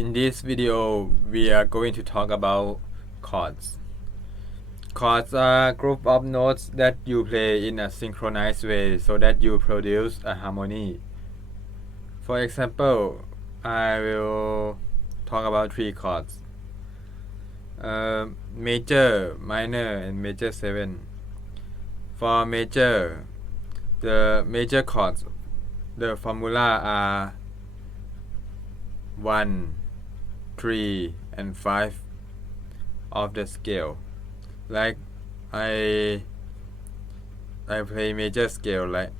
In this video, we are going to talk about chords. Chords are a group of notes that you play in a synchronized way so that you produce a harmony. For example, I will talk about three chords. Major, minor, and major 7. For major, the major chords, the formula are 1, 3, and 5 of the scale. Like I play major scale like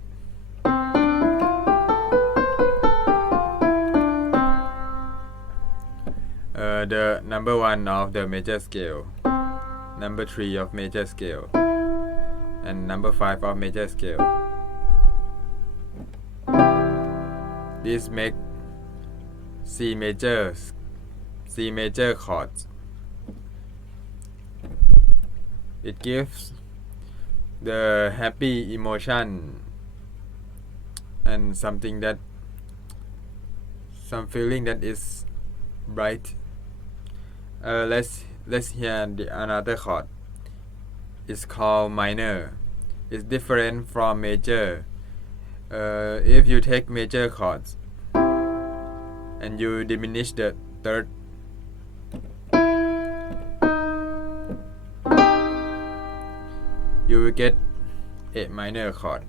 the number 1 of the major scale, number 3 of major scale, and number 5 of major scale. This make C major chords. It gives the happy emotion and some feeling that is bright. Let's hear another chord. It's called minor. It's different from major. If you take major chords and you diminish the third, you will get a minor chord.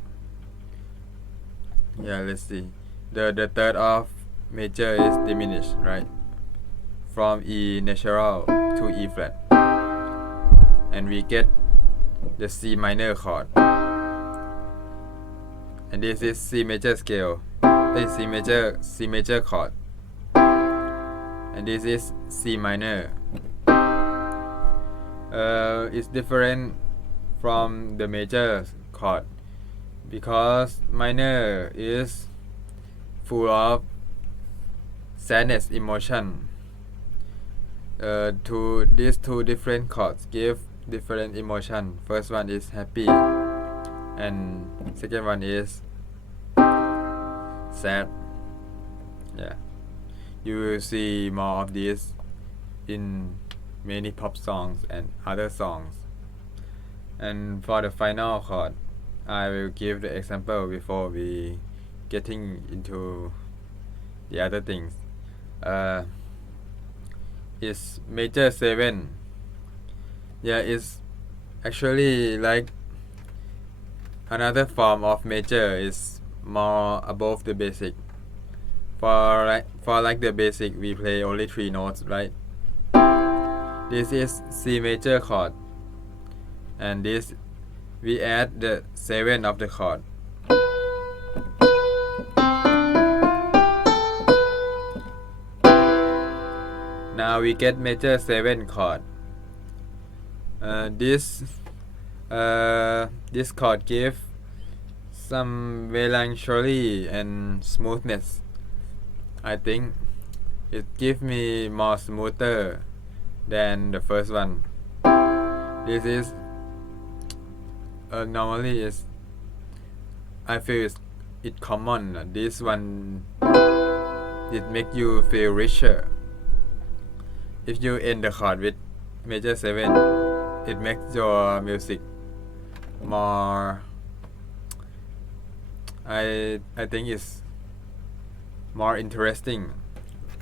Let's see. The third of major is diminished, right? From E natural to E flat. And we get the C minor chord. And this is C major scale. C major chord. And this is C minor. It's different from the major chord because minor is full of sadness emotion. These two different chords give different emotion. First one is happy and second one is sad. You will see more of this in many pop songs and other songs. And for the final chord, I will give the example before we getting into the other things. It's major 7. It's actually like another form of major. Is more above the basic. For the basic, we play only 3 notes, right? This is C major chord. And this we add the 7 of the chord. Now we get major 7 chord. This chord give some melancholy and smoothness. I think it gives me more smoother than the first one. This is normally is I feel it common. This one it make you feel richer. If you end the chord with major 7, it makes your music more. I think it's more interesting.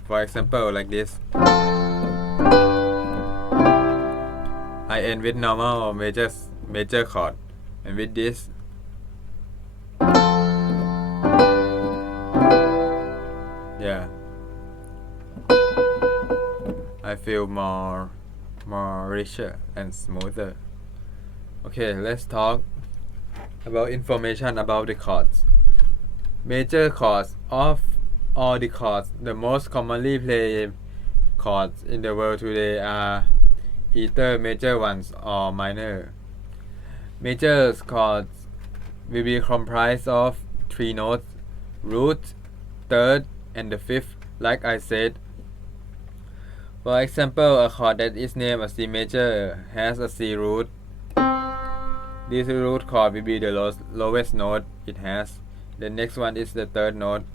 For example, like this. I end with normal major chord. And with this, I feel more richer and smoother. Okay, let's talk about information about the chords. Major chords of all the chords, the most commonly played chords in the world today are either major ones or minor. Major chords will be comprised of 3 notes, root, third, and the fifth, like I said. For example, a chord that is named as C major has a C root. This root chord will be the lowest note it has. The next one is the third note.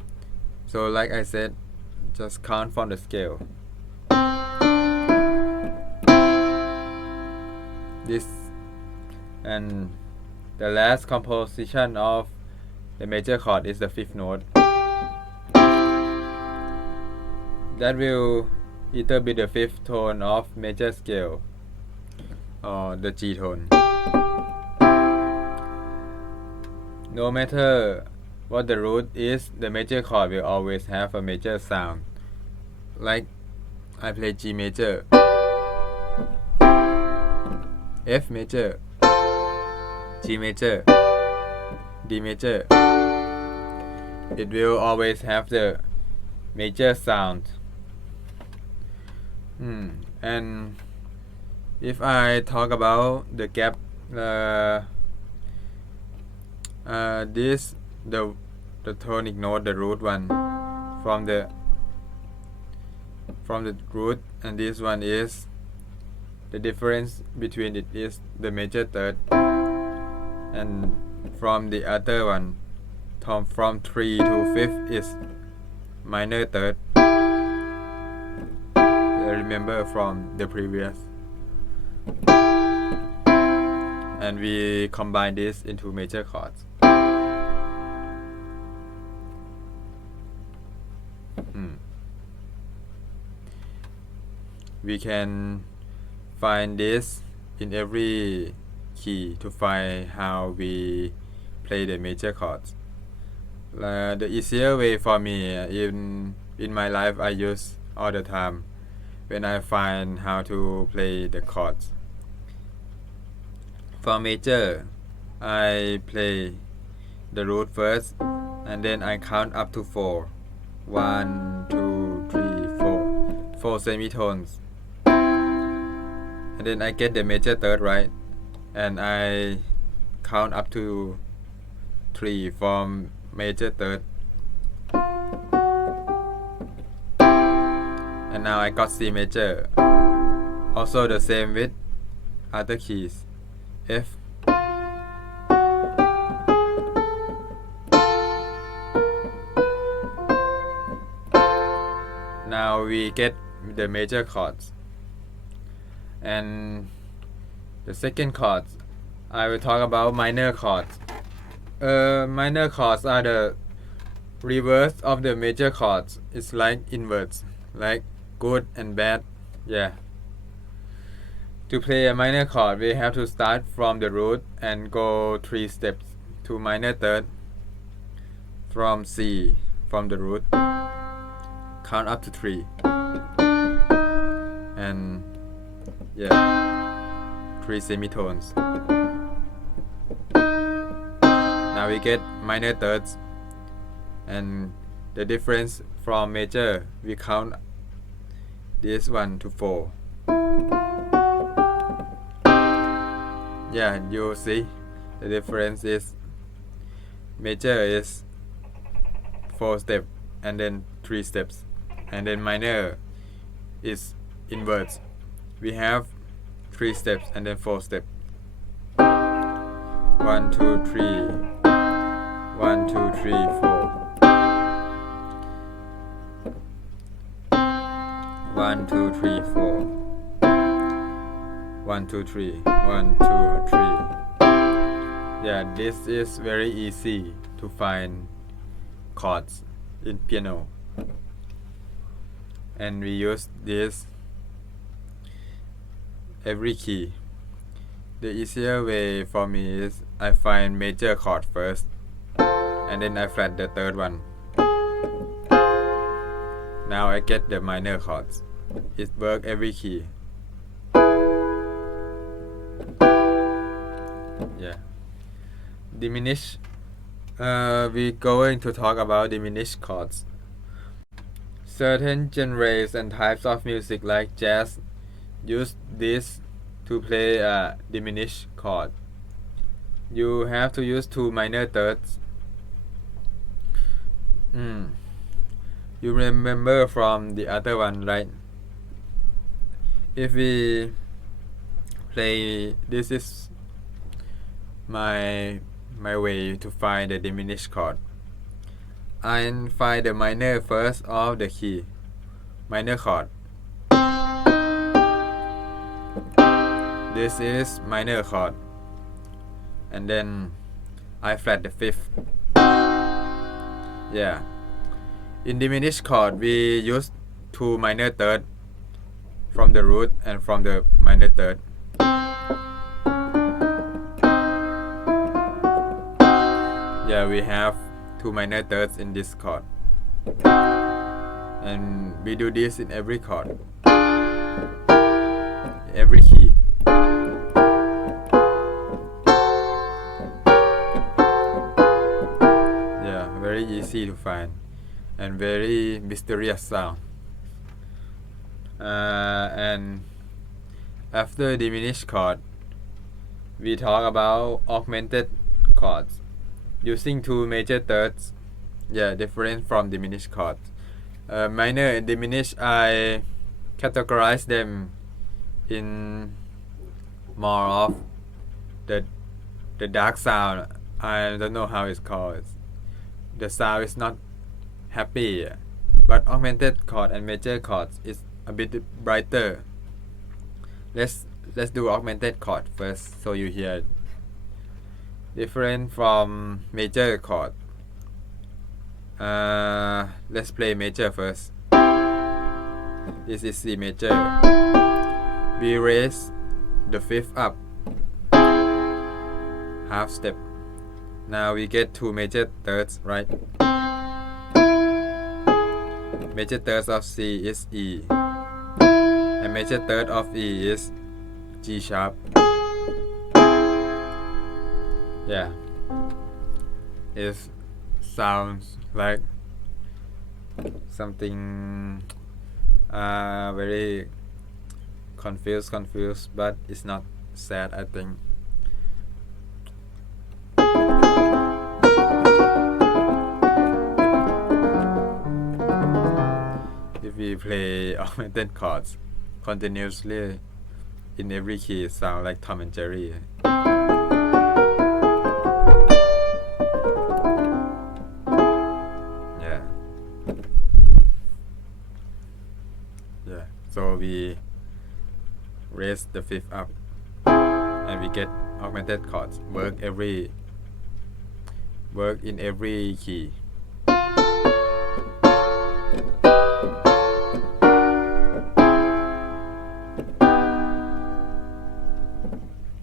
So like I said, just count from the scale. this, and the last composition of the major chord is the fifth note. That will either be the fifth tone of major scale or the G tone. No matter what the root is, the major chord will always have a major sound. Like I play G major, F major, G major, D major. It will always have the major sound. And if I talk about the gap, this the tonic note, the root one from the root, and this one is the difference between it is the major third, and from the other one from 3 to 5th is minor third. Remember from the previous, and we combine this into major chords. We can find this in every key to find how we play the major chords. The easier way for me in my life I use all the time when I find how to play the chords. For major, I play the root first, and then I count up to 4. 1, 2, 3, 4. 4 semitones. And then I get the major third right, and I count up to 3 from major third. And now I got C major. Also the same with other keys. F. Now we get the major chords. And the second chords, I will talk about minor chords. Minor chords are the reverse of the major chords. It's like inverse, like good and bad. Yeah. To play a minor chord, we have to start from the root and go 3 steps to minor third. From C, from the root, count up to 3. And yeah, 3 semitones. Now we get minor thirds, and the difference from major, we count this one to 4. Yeah, you see the difference is major is 4 steps and then 3 steps, and then minor is inverse. We have 3 steps and then 4 steps. 1, 2, 3. 1, 2, 3, 4. 1, 2, 3, 4. 1, 2, 3. 1, 2, 3. Yeah, this is very easy to find chords in piano, and we use this every key. The easier way for me is I find major chord first, and then I fret the third one. Now I get the minor chords. It works every key. Yeah. Diminished. We're going to talk about diminished chords. Certain genres and types of music like jazz use this to play a diminished chord. You have to use 2 minor thirds. You remember from the other one, right? If we play, this is my way to find the diminished chord. I find the minor first of the key, minor chord. This is minor chord, and then I flat the fifth. Yeah. In diminished chord, we use two minor third from the root and from the minor third. Yeah, we have two minor thirds in this chord, and we do this in every chord, every key. Yeah, very easy to find and very mysterious sound. And after diminished chord, we talk about augmented chords using two major thirds. Yeah, different from diminished chords. Minor and diminished, I categorize them in more of the dark sound. I don't know how it's called. The sound is not happy, but augmented chord and major chords is a bit brighter. Let's do augmented chord first, so you hear different from major chord. Let's play major first. This is C major. We raise the fifth up half step. Now we get two major thirds, right? Major thirds of C is E, and major third of E is G sharp. Yeah, it sounds like something very confused, but it's not sad, I think. If we play augmented chords continuously in every key, it sounds like Tom and Jerry. Yeah, so we raise the fifth up and we get augmented chords work in every key.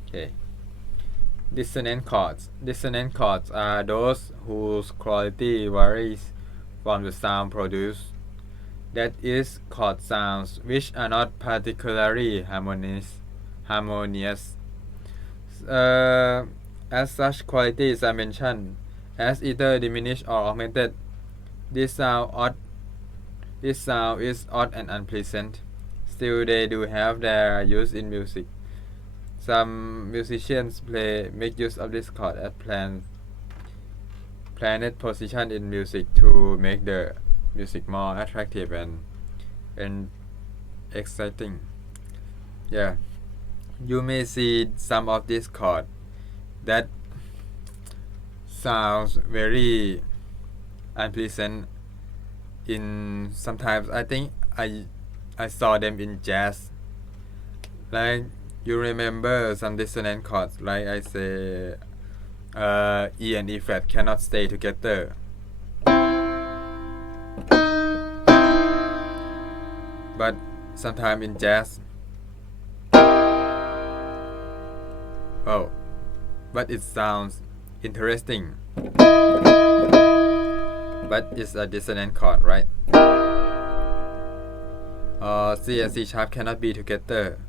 Okay. Dissonant chords. Dissonant chords are those whose quality varies from the sound produced. That is, chord sounds which are not particularly harmonious. As such qualities are mentioned as either diminished or augmented. This sound is odd and unpleasant. Still, they do have their use in music. Some musicians make use of this chord at planet position in music to make the music more attractive and exciting. Yeah, you may see some of these chords that sounds very unpleasant. In sometimes I think I saw them in jazz. Like you remember some dissonant chords, like I say, E and E flat cannot stay together. But sometimes in jazz, but it sounds interesting. But it's a dissonant chord, right? C and C sharp cannot be together.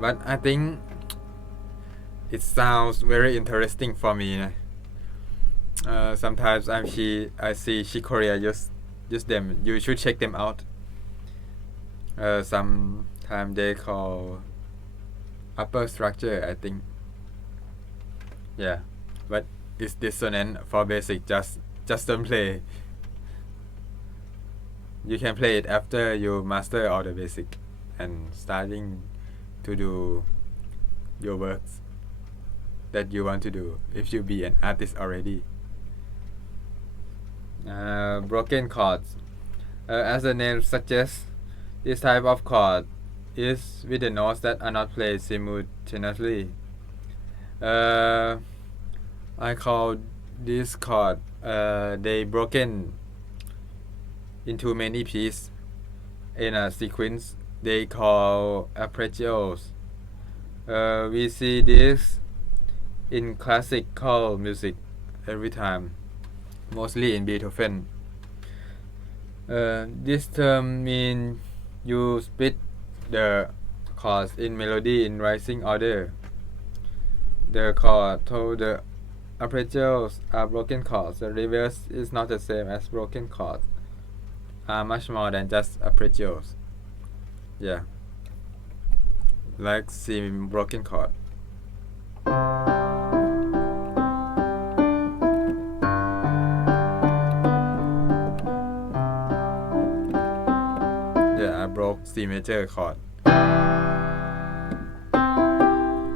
But I think it sounds very interesting for me. Sometimes I see Korea use them. You should check them out. Sometimes they call upper structure, I think. Yeah, but it's dissonant for basic. Just don't play. You can play it after you master all the basic and starting to do your works that you want to do if you be an artist already. Broken chords. As the name suggests, this type of chord is with the notes that are not played simultaneously. I call this chord they broken into many pieces in a sequence they call arpeggios. We see this in classical music every time, mostly in Beethoven. This term means you split the chords in melody in rising order. The chord to the arpeggios are broken chords. The reverse is not the same as broken chords. Are much more than just arpeggios. Yeah, like C broken chord. Yeah, I broke C major chord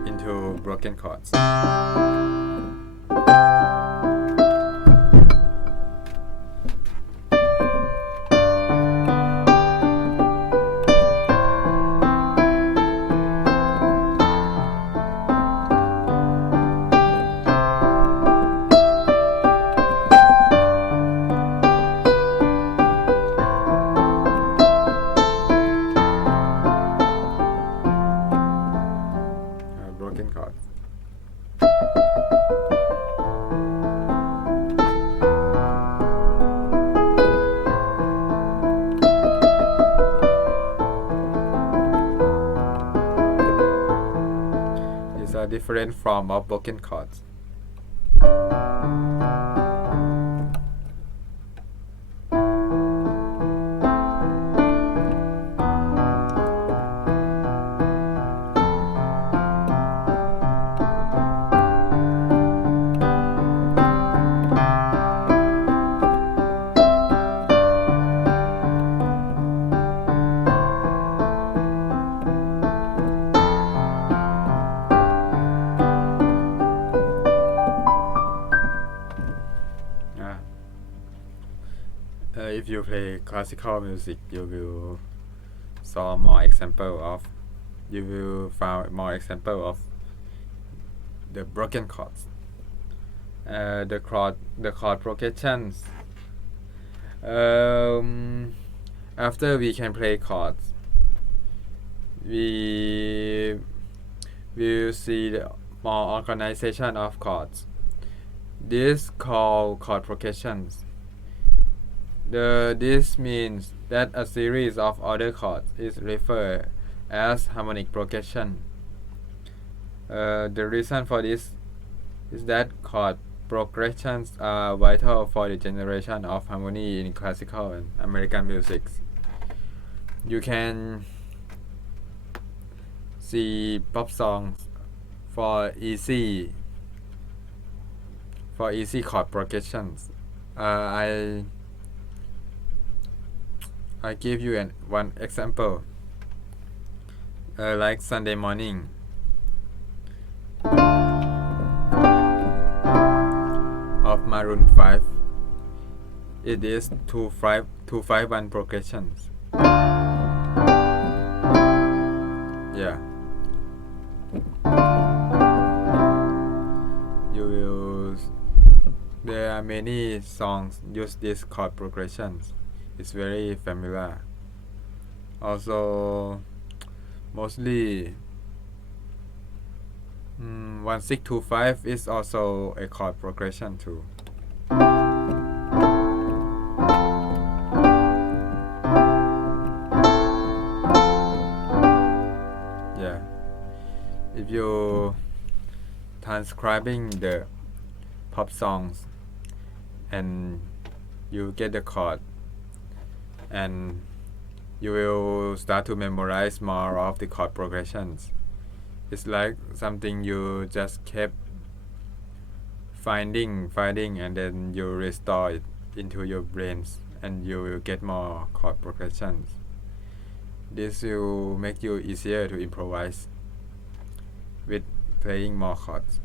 into broken chords. Broken chords. These are different forms of broken chords. If you play classical music, you will find more example of the broken chords. The chord progressions. After we can play chords, we will see the more organization of chords. This called chord progressions. This means that a series of other chords is referred as harmonic progression. The reason for this is that chord progressions are vital for the generation of harmony in classical and American music. You can see pop songs for easy chord progressions. I give you one example, like Sunday Morning. Of Maroon 5. It is 2-5-1 progressions. Yeah. There are many songs use these chord progressions. It's very familiar. Also, mostly 1-6-2-5 is also a chord progression too. Yeah. If you transcribing the pop songs and you get the chord, and you will start to memorize more of the chord progressions. It's like something you just kept finding, and then you restore it into your brains, and you will get more chord progressions. This will make you easier to improvise with playing more chords.